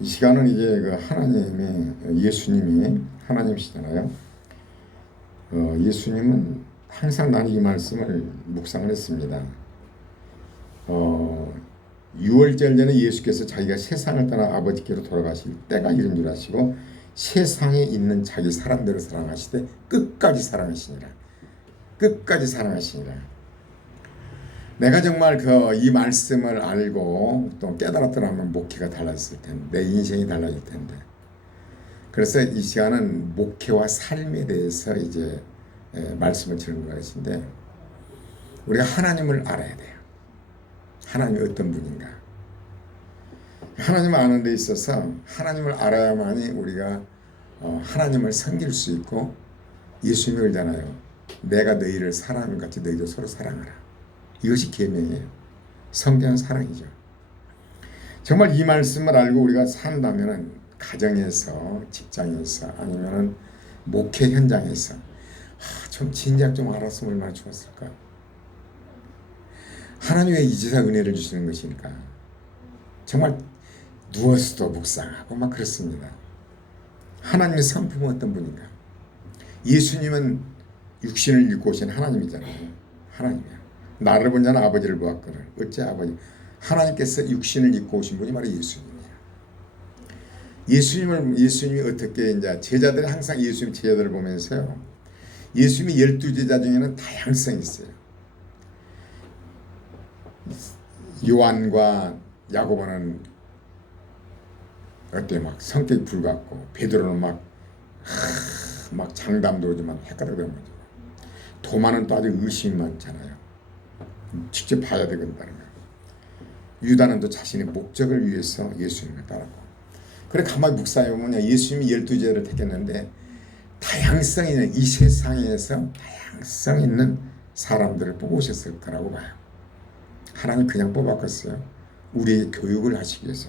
이 시간은 이제 그 하나님이 예수님이 하나님이시잖아요. 예수님은 항상 나는 이 말씀을 묵상을 했습니다. 6월절 전에 예수께서 자기가 세상을 떠나 아버지께로 돌아가실 때가 이른 줄 아시고 세상에 있는 자기 사람들을 사랑하시되 끝까지 사랑하시니라. 끝까지 사랑하시니라. 내가 정말 이 말씀을 알고 또 깨달았더라면 목회가 달라졌을 텐데, 내 인생이 달라질 텐데. 그래서 이 시간은 목회와 삶에 대해서 이제 말씀을 드리는 것인데, 우리가 하나님을 알아야 돼요. 하나님이 어떤 분인가. 하나님을 아는 데 있어서 하나님을 알아야만이 우리가 하나님을 섬길 수 있고, 예수님이 그러잖아요. 내가 너희를 사랑하는 같이 너희도 서로 사랑하라. 이것이 계명이에요. 성경은 사랑이죠. 정말 이 말씀을 알고 우리가 산다면 가정에서, 직장에서, 아니면 목회 현장에서 좀 진작 좀 알았으면 얼마나 좋았을까. 하나님 왜 이제서 은혜를 주시는 것일까. 정말 누워서도 묵상하고 막 그렇습니다. 하나님의 성품은 어떤 분인가. 예수님은 육신을 입고 오신 하나님이잖아요. 하나님이야. 나를 본 자는 아버지를 보았거늘. 어째 아버지. 하나님께서 육신을 입고 오신 분이 바로 예수님이에요. 예수님이 어떻게 이제 제자들이 항상 예수님 제자들을 보면서요. 예수님이 12제자 중에는 다양성이 있어요. 요한과 야고보는 어때 막 성격이 불같고, 베드로는 막 장담도 오지만 헷갈리게 되는 거죠. 도마는 또 아주 의심이 많잖아요. 직접 봐야 되거든요. 유다는 또 자신의 목적을 위해서 예수님을 따랐고. 그래 가만히 묵상해 보면 예수님이 12제자를 택했는데 다양성 있는 이 세상에서 다양성 있는 사람들을 뽑으셨을 거라고 봐요. 하나님 그냥 뽑았겠어요. 우리의 교육을 하시기 위해서.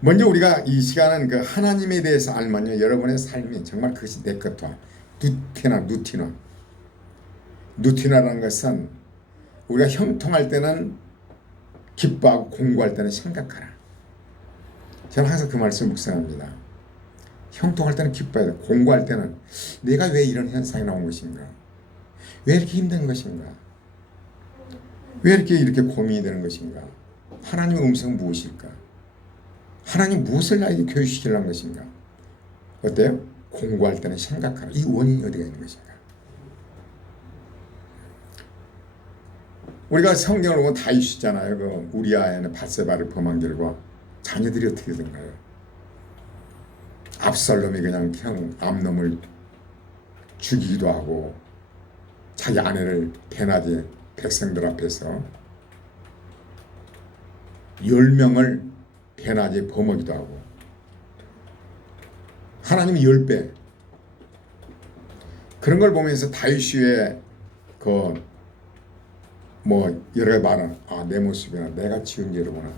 먼저 우리가 이 시간은 그 하나님에 대해서 알면요, 여러분의 삶이 정말 그것이 내 것과 누티나라는 것은 우리가 형통할 때는 기뻐하고 공부할 때는 생각하라. 저는 항상 그 말씀 묵상합니다. 형통할 때는 기뻐해야 돼. 공부할 때는 내가 왜 이런 현상이 나온 것인가? 왜 이렇게 힘든 것인가? 왜 이렇게 고민이 되는 것인가? 하나님의 음성은 무엇일까? 하나님 무엇을 나에게 교육시키려는 것인가? 어때요? 공부할 때는 생각하라. 이 원인이 어디가 있는 것인가? 우리가 성경을 보면 다윗이잖아요. 그 우리아에는 밧세바를 범한 결과 자녀들이 어떻게 된가요? 압살롬이 그냥 암놈을 죽이기도 하고, 자기 아내를 대낮에 백성들 앞에서 10명을 대낮에 범하기도 하고, 하나님이 10배. 그런 걸 보면서 다윗의 여러 가지 말은 내 모습이나 내가 지은 죄로구나.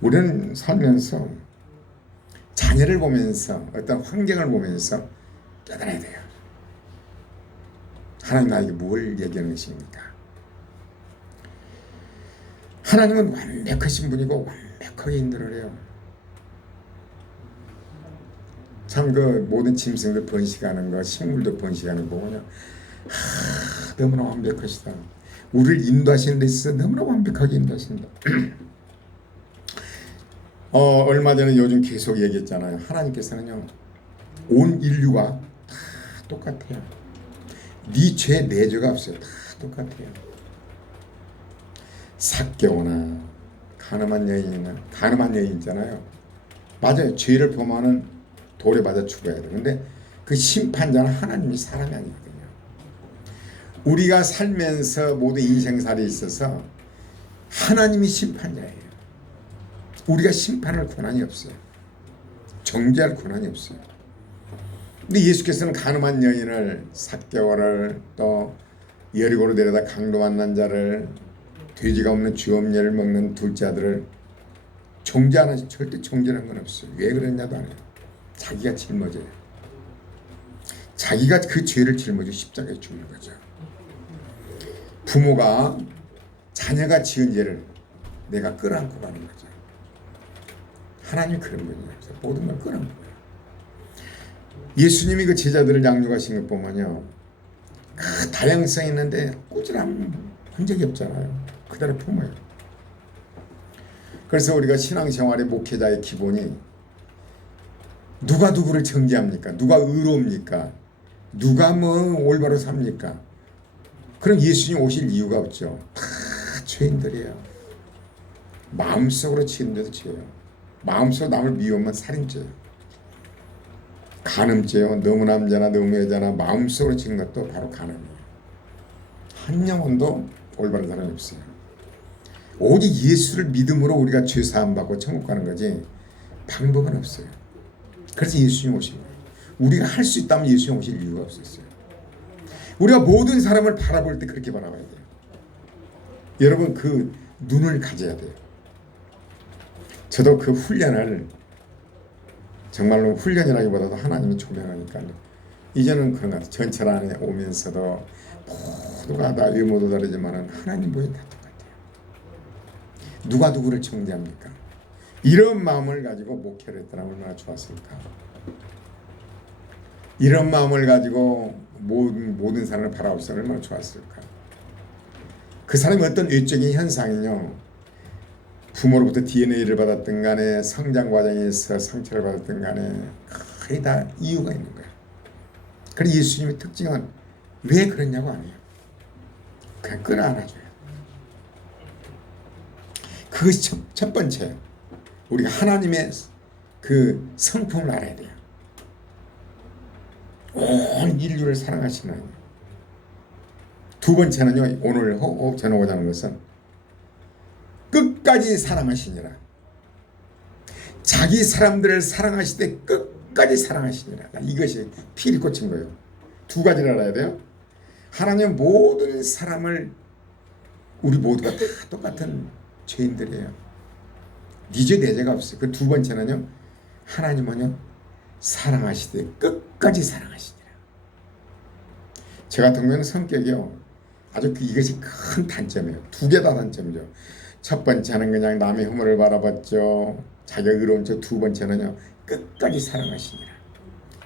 우리는 살면서 자녀를 보면서 어떤 환경을 보면서 깨달아야 돼요. 하나님 나에게 뭘 얘기하는 것입니까? 하나님은 완벽하신 분이고 완벽하게 인도를 해요. 참 모든 짐승들 번식하는 거, 식물도 번식하는 거 보면 너무나 완벽하시다. 우리를 인도하시는 데 있어서 너무나 완벽하게 인도하신다. 얼마 전에 요즘 계속 얘기했잖아요. 하나님께서는요, 온 인류가 다 똑같아요. 네 죄, 내 죄가 없어요. 다 똑같아요. 삭개오나 가늠한 여인 있잖아요. 맞아요. 죄를 범하는 돌에 맞아 죽어야 돼요. 근데 그 심판자는 하나님이 사람이 아니거든요. 우리가 살면서 모든 인생살이에 있어서 하나님이 심판자예요. 우리가 심판할 권한이 없어요. 정죄할 권한이 없어요. 근데 예수께서는 가늠한 여인을, 삭개오를, 또 여리고로 데려다 강도 만난 자를, 돼지가 없는 쥐엄녀를 먹는 둘째 아들을 정죄하는, 절대 정죄하는 건 없어요. 왜 그랬냐도 안 해요. 자기가 짊어져요. 자기가 그 죄를 짊어지고 십자가에 죽는 거죠. 부모가 자녀가 지은 죄를 내가 끌어안고 가는 거죠. 하나님이 그런 분이에요. 모든 걸 끊은 거예요. 예수님이 그 제자들을 양육하신 것 보면요, 그 다양성이 있는데 꾸준함 한 적이 없잖아요. 그대로 품어요. 그래서 우리가 신앙생활의 목회자의 기본이 누가 누구를 정죄합니까? 누가 의로웁니까? 누가 뭐 올바로 삽니까? 그럼 예수님 오실 이유가 없죠. 다 죄인들이에요. 마음속으로 지은 데도 죄예요. 마음속으로 남을 미우면 살인죄예요. 간음죄요. 너무 남자나 너무 여자나 마음속으로 지은 것도 바로 간음이에요. 한 영혼도 올바른 사람이 없어요. 오직 예수를 믿음으로 우리가 죄 사함 받고 천국 가는 거지 방법은 없어요. 그래서 예수님 오신 거예요. 우리가 할 수 있다면 예수님 오실 이유가 없었어요. 우리가 모든 사람을 바라볼 때 그렇게 바라봐야 돼요. 여러분 그 눈을 가져야 돼요. 저도 그 훈련을 정말로 훈련이라기보다도 하나님이 조명하니까요. 이제는 그런 것 같아요. 전철 안에 오면서도 모두가 다 외모도 다르지만 하나님 보니 다 똑같아요. 누가 누구를 정죄합니까? 이런 마음을 가지고 목회를 했더라 얼마나 좋았을까. 이런 마음을 가지고 모든 사람을 바라보면 얼마나 좋았을까. 그 사람이 어떤 외적인 현상이요, 부모로부터 DNA를 받았든 간에 성장 과정에서 상처를 받았든 간에 거의 다 이유가 있는 거야. 그래서 예수님의 특징은 왜 그랬냐고 안 해요. 그냥 끌어안아줘요. 그것이 첫 번째, 우리가 하나님의 그 성품을 알아야 돼요. 온 인류를 사랑하시는 하나님. 두 번째는요, 오늘 전하고자 하는 것은 끝까지 사랑하시니라. 자기 사람들을 사랑하시되 끝까지 사랑하시니라. 이것이 피를 꽂힌 거예요. 두 가지를 알아야 돼요. 하나님 모든 사람을, 우리 모두가 다 똑같은 죄인들이에요. 네 죄 내 죄가 없어요. 그 두 번째는요, 하나님은요 사랑하시되 끝까지 사랑하시니라. 저 같은 경우는 성격이요, 아주 이것이 큰 단점이에요. 두 개 다 단점이죠. 첫 번째는 그냥 남의 허물을 바라봤죠. 자기가 의로운 척. 두 번째는요, 끝까지 사랑하시니라.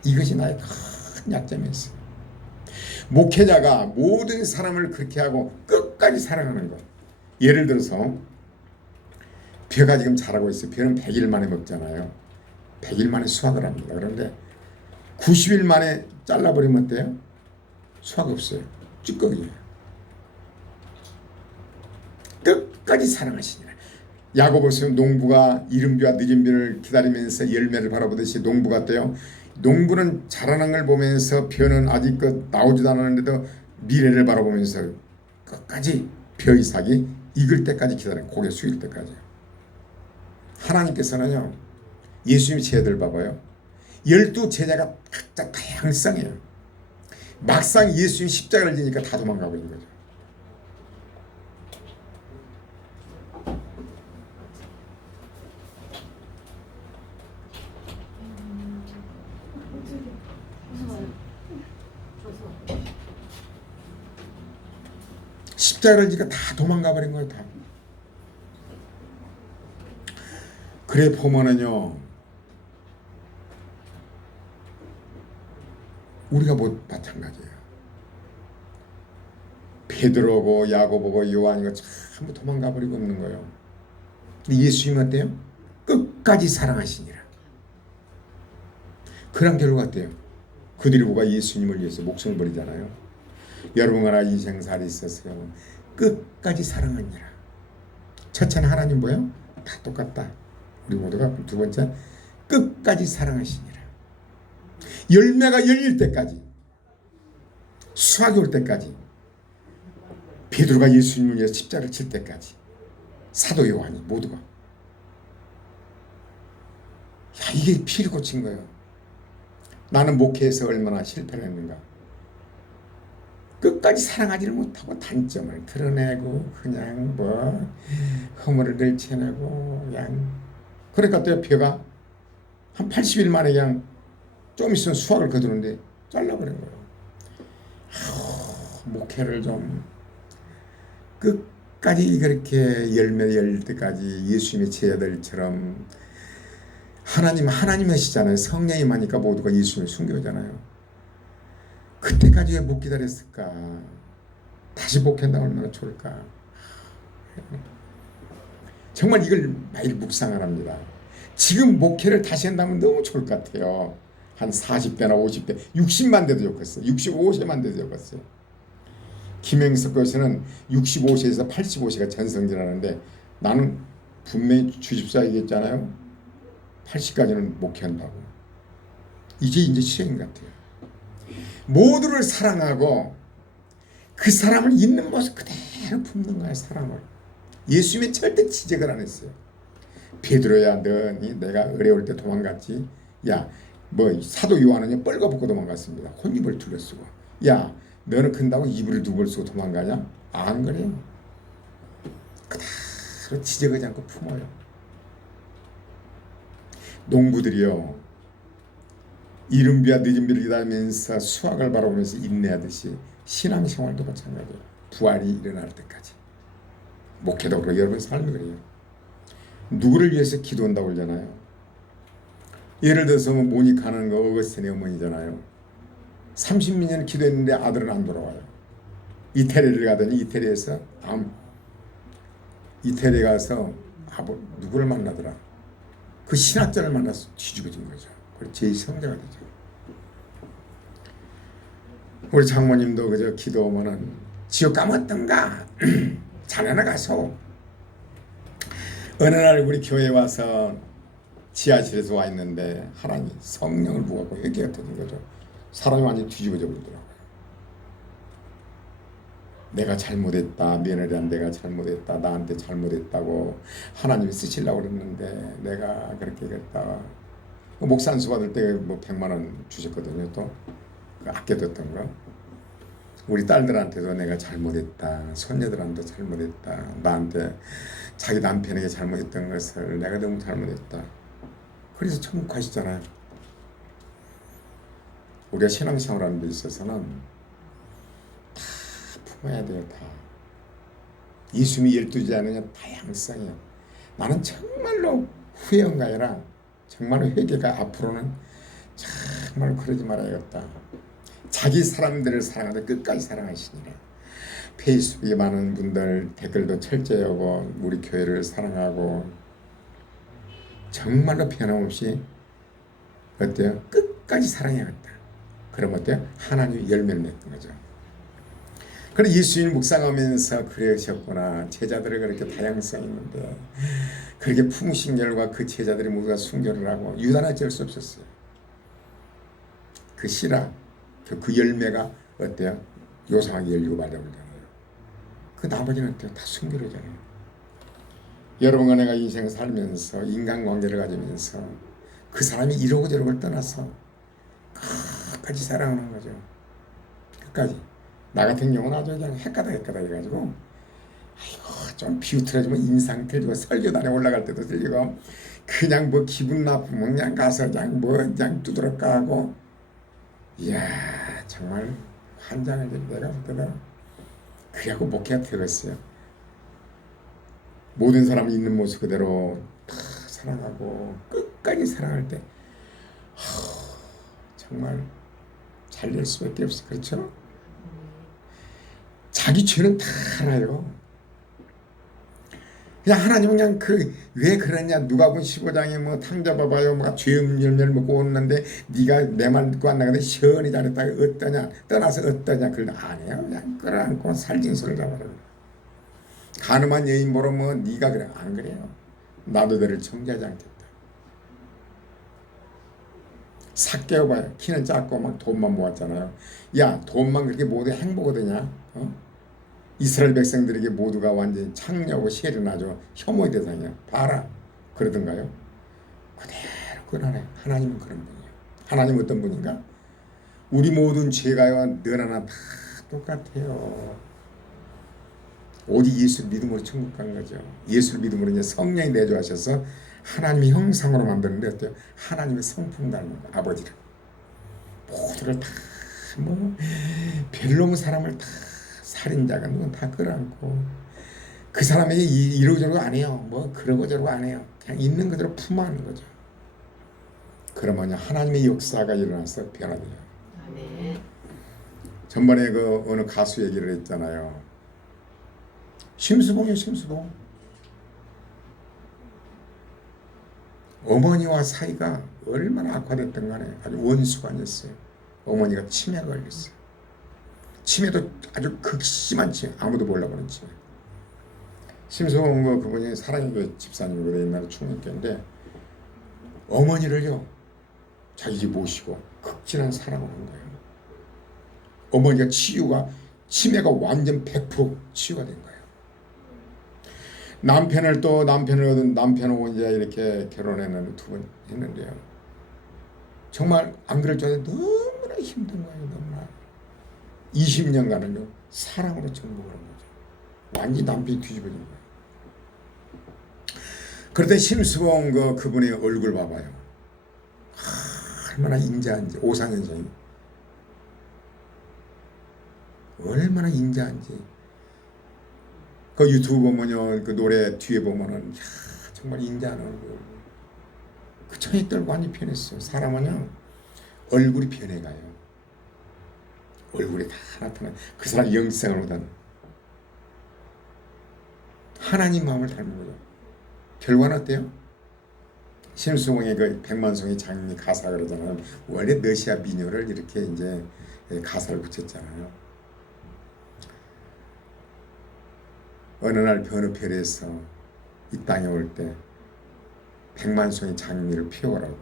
이것이 나의 큰 약점이었어요. 목회자가 모든 사람을 그렇게 하고 끝까지 사랑하는 것. 예를 들어서 벼가 지금 자라고 있어요. 벼는 100일 만에 먹잖아요. 100일 만에 수확을 합니다. 그런데 90일 만에 잘라버리면 어때요? 수확 없어요. 찌꺼기예요. 끝까지 사랑하시니라. 야고보서 농부가 이른 비와 늦은 비를 기다리면서 열매를 바라보듯이 농부가 어때요? 농부는 자라는 걸 보면서 벼는 아직 나오지도 않았는데도 미래를 바라보면서 끝까지 벼 이삭이 익을 때까지 기다려요. 고개 숙일 때까지. 하나님께서는요, 예수님 제자들 봐봐요. 12제자가 각자 다양성이에요. 막상 예수님 십자가를 지니까 다 도망가 버린 거죠. 십자가를 지니까 다 도망가 버린 거예요. 다. 그래 보면은요, 우리가 뭐 마찬가지예요. 베드로고 야고보고 요한이고 전부 도망가 버리고 없는 거예요. 근데 예수님은 어때요? 끝까지 사랑하시니라. 그런 결과 어때요? 그들이 보가 예수님을 위해서 목숨을 버리잖아요. 여러분과 인생살이 있어서요, 끝까지 사랑하니라. 첫째는 하나님 뭐예요? 다 똑같다. 우리 모두가. 두 번째, 끝까지 사랑하시니라. 열매가 열릴 때까지, 수확이 올 때까지, 베드로가 예수님을 위해서 십자가를 칠 때까지, 사도 요한이 모두가. 이게 피를 꽂힌 거예요. 나는 목회에서 얼마나 실패를 했는가. 끝까지 사랑하지를 못하고 단점을 드러내고 그냥 뭐 허물을 들춰내고 그냥. 그러니까 또 벼가 한 80일 만에 그냥 좀 있으면 수확을 거두는데 잘라버린 거예요. 목회를 좀 끝까지 그렇게 열매 열릴 때까지 예수님의 제자들처럼 하나님 하시잖아요. 성령이 많으니까 모두가 예수님을 순교하잖아요. 그때까지 왜 못 기다렸을까? 다시 목회한다면 얼마나 좋을까? 정말 이걸 매일 묵상을 합니다. 지금 목회를 다시 한다면 너무 좋을 것 같아요. 한 40대나 50대, 60만 대도 좋겠어요. 65세만 대도 좋겠어요. 김영석 교수는 65세에서 85세가 전성기라는데 나는 분명히 주집사 얘기했잖아요. 80까지는 목회한다고. 이제 시행인 것 같아요. 모두를 사랑하고 그 사람을 있는 모습 그대로 품는 거야. 사람을. 예수님이 절대 지적을 안 했어요. 베드로야 너니 내가 어려울 때 도망갔지. 야 뭐 사도 요한은 뻘거벗고 도망갔습니다. 혼입을 둘러 쓰고. 야 너는 큰다고 이불을 두 벌 쓰고 도망가냐? 안 그래요. 그대로 지적하지 않고 품어요. 농부들이요. 이른 비와 늦은 비를 기다리면서 수확을 바라보면서 인내하듯이 신앙생활도 마찬가지예요. 부활이 일어날 때까지. 목회도 그렇고 여러분 삶이 그래요. 누구를 위해서 기도한다고 그러잖아요. 예를 들어서 모니카는 어거스틴의 어머니잖아요. 30몇 년 기도했는데 아들은 안 돌아와요. 이태리를 가더니 이태리 가서 누구를 만나더라. 그 신학자를 만나서 뒤집어진 거죠. 그래서 제2성자가 되죠. 우리 장모님도 그저 기도하면은 지옥 까먹던가 자네나 가서. 어느 날 우리 교회에 와서 지하실에서 와 있는데 하나님 성령을 부어갖고 회개가 터진 거죠. 사람이 완전히 뒤집어져 버리더라고요. 내가 잘못했다. 며느리한 내가 잘못했다. 나한테 잘못했다고 하나님이 쓰시려고 그랬는데 내가 그렇게 그랬다. 목사 안수 받을 때 뭐 100만 원 주셨거든요. 또 그 아껴뒀던 거. 우리 딸들한테도 내가 잘못했다. 손녀들한테도 잘못했다. 나한테 자기 남편에게 잘못했던 것을 내가 너무 잘못했다. 그래서 천국 가시잖아요. 우리가 신앙생활하는 데 있어서는 다 품어야 돼요. 다. 예수님이 12제자는 다양성이에요. 나는 정말로 후회한 게 아니라 정말로 회개가 앞으로는 정말 그러지 말아야겠다. 자기 사람들을 사랑하되 끝까지 사랑하시니라. 페이스북에 많은 분들 댓글도 철저히 하고 우리 교회를 사랑하고 정말로 변함없이 어때요? 끝까지 사랑해야겠다. 그럼 어때요? 하나님이 열매를 맺는 거죠. 그래 예수님 묵상하면서 그러셨구나. 제자들이 그렇게 다양성이 있는데 그렇게 품으신 결과 그 제자들이 모두가 순교를 하고 유다는 어쩔 수 없었어요. 그 씨라 그 열매가 어때요? 요상하게 열리고 말아버리잖아요. 그 나머지는 어때요? 다 순교하잖아요. 여러분과 내가 인생을 살면서 인간관계를 가지면서 그 사람이 이러고 저러고 떠나서 끝까지 사랑하는 거죠. 끝까지. 나 같은 경우는 아주 그냥 헷가닥 해가지고 아이고 좀 비웃으라지만 인상 틀리고 설교단에 올라갈 때도 들리고 그냥 뭐 기분 나쁘면 그냥 가서 그냥 두드러 까고 이야 정말 환장을 내가 그때다. 그래갖고 목회가 되었어요. 모든 사람이 있는 모습 그대로 다 사랑하고 끝까지 사랑할 때 정말 잘 될 수밖에 없어. 그렇죠? 자기 죄는 다 알아요. 그냥 하나님은 그냥 왜 그러냐. 누가복음 15장에 뭐 탕자 봐봐요. 막 죄 열매를 먹고 오는데 네가 내 말 듣고 안 나가는데 시원히 잘했다. 어떠냐. 떠나서 어떠냐. 그걸 안 해요. 그냥 끌어안고 살진소를 잡아버려요. 가늠한 여인 보러 뭐 네가 그래. 안 그래요. 나도 너를 정죄하지 않겠다. 삭개오 봐요. 키는 작고 막 돈만 모았잖아요. 야 돈만 그렇게 모두 행복하더냐. 이스라엘 백성들에게 모두가 완전히 창녀하고 세련하죠. 혐오의 대상이야. 봐라. 그러던가요? 그대로 그러네. 하나님은 그런 분이에요. 하나님은 어떤 분인가? 우리 모든 죄가요 늘 하나 다 똑같아요. 오직 예수 믿음으로 천국 간 거죠. 예수를 믿음으로 이제 성령이 내주하셔서 하나님의 형상으로 만드는데 어때요? 하나님의 성품 닮은 거, 아버지를. 모두를 다 뭐 별놈의 사람을 다 살인자가 누군 다 끌어안고 그 사람에게 이러고 저러고 안 해요. 뭐 그러고 저러고 안 해요. 그냥 있는 그대로 품어하는 거죠. 그러면 하나님의 역사가 일어나서 변화돼요. 아멘. 전번에 그 어느 가수 얘기를 했잖아요. 심수봉이요, 심수봉. 어머니와 사이가 얼마나 악화됐던 간에 아주 원수관이었어요. 어머니가 치매가 걸렸어요. 치매도 아주 극심한 치매, 아무도 몰라보는 치매. 심수봉 그분이 사랑의 집사님으로 옛날에 충격했는데 어머니를요 자기 집 모시고 극진한 사랑을 한 거예요. 어머니가 치매가 완전 100% 치유가 된 거예요. 남편을 얻은 남편하고 이제 이렇게 결혼했는데 두 번 했는데요. 정말 안 그럴 줄 알았는데 너무나 힘든 거예요. 너무나 20년간은요 사랑으로 전복을 한 거죠. 완전히 남편이 뒤집어진 거예요. 그럴 심수봉 그분의 얼굴 봐봐요. 얼마나 인자한지. 오상현상이 얼마나 인자한지. 그 유튜브 보면요 그 노래 뒤에 보면은 정말 인자한 얼굴. 그 천익들 완전히 변했어요. 사람은요 얼굴이 변해가요. 얼굴이 다 나타나. 그 사람 영생을 보다는 하나님 마음을 닮은 거죠. 결과는 어때요? 심수봉의 그 백만송이 장미 가사 그러잖아요. 원래 러시아 민요를 이렇게 이제 가사를 붙였잖아요. 어느 날 변우별에서 이 땅에 올 때 백만송이 장미를 피워라고.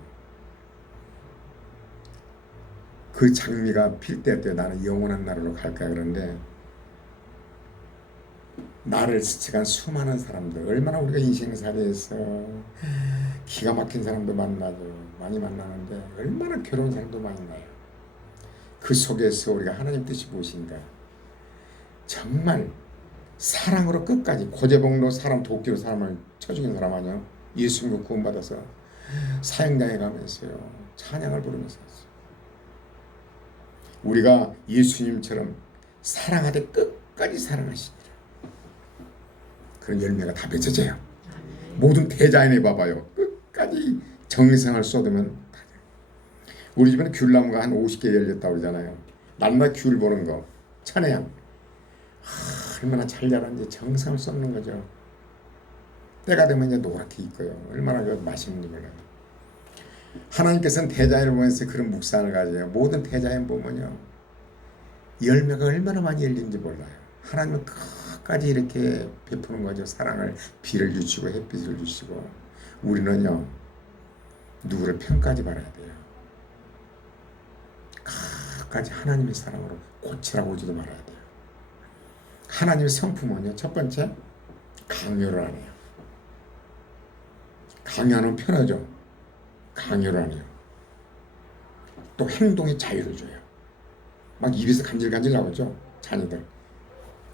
그 장미가 필 때 나는 영원한 나라로 갈까 그런데 나를 스쳐간 수많은 사람들 얼마나 우리가 인생살이에서 기가 막힌 사람도 만나죠. 많이 만나는데 얼마나 괴로운 사람도 많이 나요. 그 속에서 우리가 하나님 뜻이 무엇인가 정말 사랑으로 끝까지 고재봉로 사람 도끼로 사람을 쳐 죽인 사람 아니요. 예수 믿고 구원받아서 사형장에 가면서요 찬양을 부르면서 했어요. 우리가 예수님처럼 사랑하되 끝까지 사랑하시니라. 그런 열매가 다 맺어져요. 모든 대자연에 봐봐요. 끝까지 정성을 쏟으면 다 돼요. 우리 집에는 귤나무가 한 50개 열렸다고 그러잖아요. 날마다 귤 보는 거 천혜향 얼마나 잘 자라는지 정성을 쏟는 거죠. 때가 되면 이제 노랗게 익어요. 얼마나 맛있는지 몰라요. 하나님께서는 대자연을 보면서 그런 묵상을 가져요. 모든 대자연 보면요 열매가 얼마나 많이 열리는지 몰라요. 하나님은 끝까지 이렇게 베푸는 거죠. 사랑을, 비를 주시고 햇빛을 주시고. 우리는요 누구를 평가하지 말아야 돼요. 끝까지 하나님의 사랑으로 고치라고 오지도 말아야 돼요. 하나님의 성품은요 첫 번째 강요를 안 해요. 강요하는 편하죠. 강요를 안 해요. 또 행동에 자유를 줘요. 막 입에서 간질간질 나오죠. 자녀들.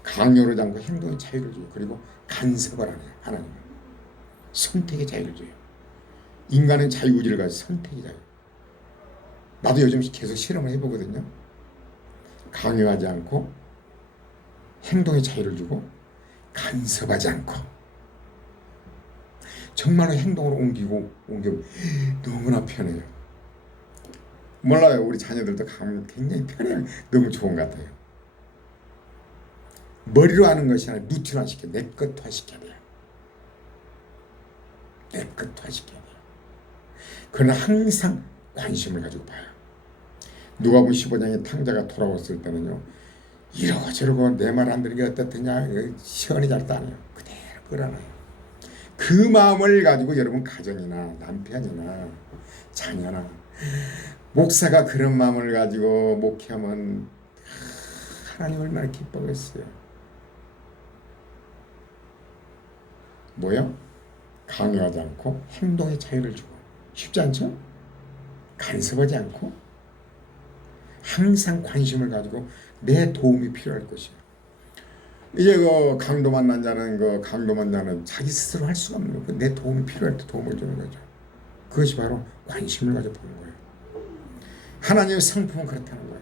강요를 하지 않고 행동에 자유를 줘요. 그리고 간섭을 안 해요. 하나님은. 선택의 자유를 줘요. 인간은 자유의지를 가지고 선택의 자유. 나도 요즘 계속 실험을 해보거든요. 강요하지 않고 행동의 자유를 주고 간섭하지 않고 정말로 행동으로 옮기고 너무나 편해요. 몰라요. 우리 자녀들도 가면 굉장히 편해요. 너무 좋은 것 같아요. 머리로 하는 것이 아니라 루틴화 시켜야 돼요. 내 것화 시켜야 돼요. 내 것화 시켜야 돼요. 그러나 항상 관심을 가지고 봐요. 누가복음 15장에 탕자가 돌아왔을 때는요. 이러고 저러고 내 말 안 들은 게 어떻더냐 시원히 잘도 안 해요. 그대로 끌어놔요. 그 마음을 가지고 여러분 가정이나 남편이나 자녀나 목사가 그런 마음을 가지고 목회하면 하나님 얼마나 기뻐하겠어요. 뭐요? 강요하지 않고 행동의 자유를 주고. 쉽지 않죠? 간섭하지 않고 항상 관심을 가지고 내 도움이 필요할 것이에요. 이제 그 강도 만난 자는 자기 스스로 할 수가 없는 거예요. 내 도움이 필요할 때 도움을 주는 거죠. 그것이 바로 관심을 가져 보는 거예요. 하나님의 성품은 그렇다는 거예요.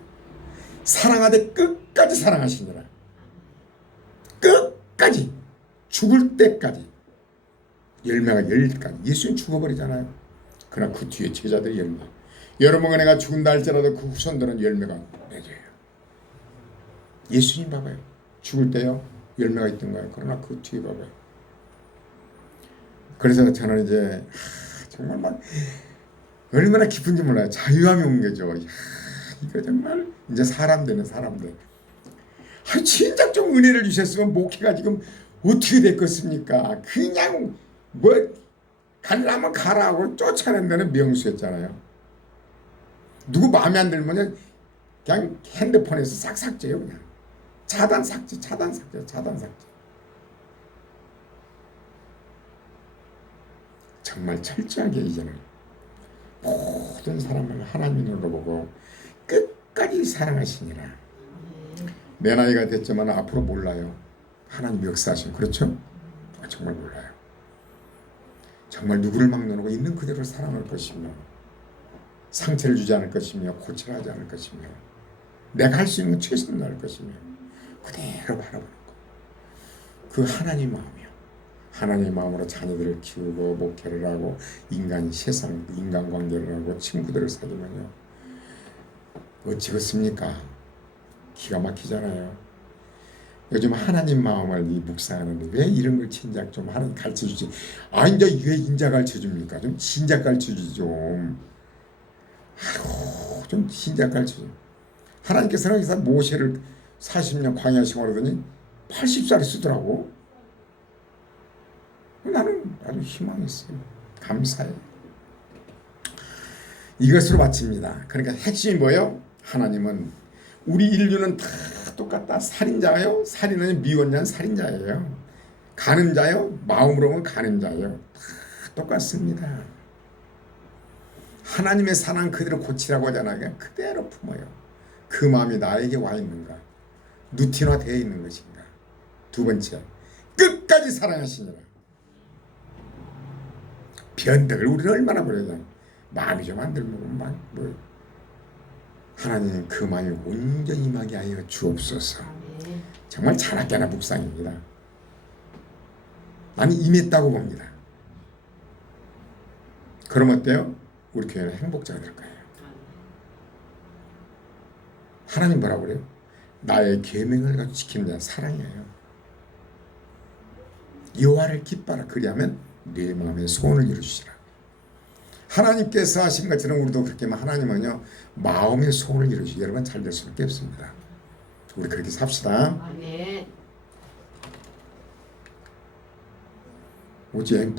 사랑하되 끝까지 사랑하시니라. 끝까지 죽을 때까지 열매가 열릴 때까지. 예수님 죽어버리잖아요. 그러나 그 뒤에 제자들이 열매. 여러분 은혜가 죽은다 할지라도 그 후손들은 열매가 맺어요. 예수님 봐봐요. 죽을 때요 열매가 있던가요? 그러나 그 뒤에 봐봐요. 그래서 저는 이제 정말 막 얼마나 기쁜지 몰라요. 자유함이 온 거죠. 이거 정말 이제 사람 되는 사람들. 진작 좀 은혜를 주셨으면 목회가 지금 어떻게 됐겠습니까? 그냥 뭐 가려면 가라고 쫓아낸 데는 명수였잖아요. 누구 마음에 안 들면 그냥 핸드폰에서 싹 삭제요. 그냥 차단 삭제. 정말 철저하게 이제는 모든 사람을 하나님으로 보고 끝까지 사랑하시니라. 내 나이가 됐지만 앞으로 몰라요. 하나님 역사하시면. 그렇죠? 정말 몰라요. 정말 누구를 막론하고 있는 그대로 사랑할 것이며 상처를 주지 않을 것이며 고치려 하지 않을 것이며 내가 할 수 있는 건 최선을 다할 것이며 그대로 바라보는 것. 그 하나님 마음이요. 하나님 마음으로 자녀들을 키우고 목회를 하고 세상 인간관계를 하고 친구들을 사귀면요 어찌겠습니까? 기가 막히잖아요. 요즘 하나님 마음을 묵상하는데 왜 이런 걸 진작 좀 하나님 가르쳐주지? 이제 왜 인자 가르쳐줍니까? 좀 진작 가르쳐주지 좀. 아이고 좀 진작 가르쳐줘. 하나님께서는 모세를 40년 광야 생활하더니 80살에 쓰더라고. 나는 아주 희망이 있어요. 감사해요. 이것으로 마칩니다. 그러니까 핵심이 뭐예요? 하나님은 우리 인류는 다 똑같다. 살인자요. 살인은 미원자는 살인자예요. 가는 자요. 마음으로 보면 가는 자예요. 다 똑같습니다. 하나님의 사랑 그대로 고치라고 하잖아요. 그냥 그대로 품어요. 그 마음이 나에게 와 있는가? 루틴화 되어 있는 것인가? 두 번째, 끝까지 사랑하시니라. 변덕을 우리는 얼마나 부려요. 마음이 좀 안 들면 하나님 그 마음이 온전히 임하게 하여 주옵소서. 정말 자나깨나 묵상입니다. 나는 임했다고 봅니다. 그럼 어때요? 우리 교회는 행복자가 될 거예요. 하나님 뭐라고 그래요? 나의 계명을 가지고 지키는 자는 사랑이에요. 여호와를 기뻐하라. 그리하면 네 마음의 소원을 이루시라. 하나님께서 하신 것처럼 우리도 그렇게 하면 하나님은요 마음의 소원을 이루시고 여러분 잘 될 수밖에 없습니다. 우리 그렇게 삽시다. 아멘. 오직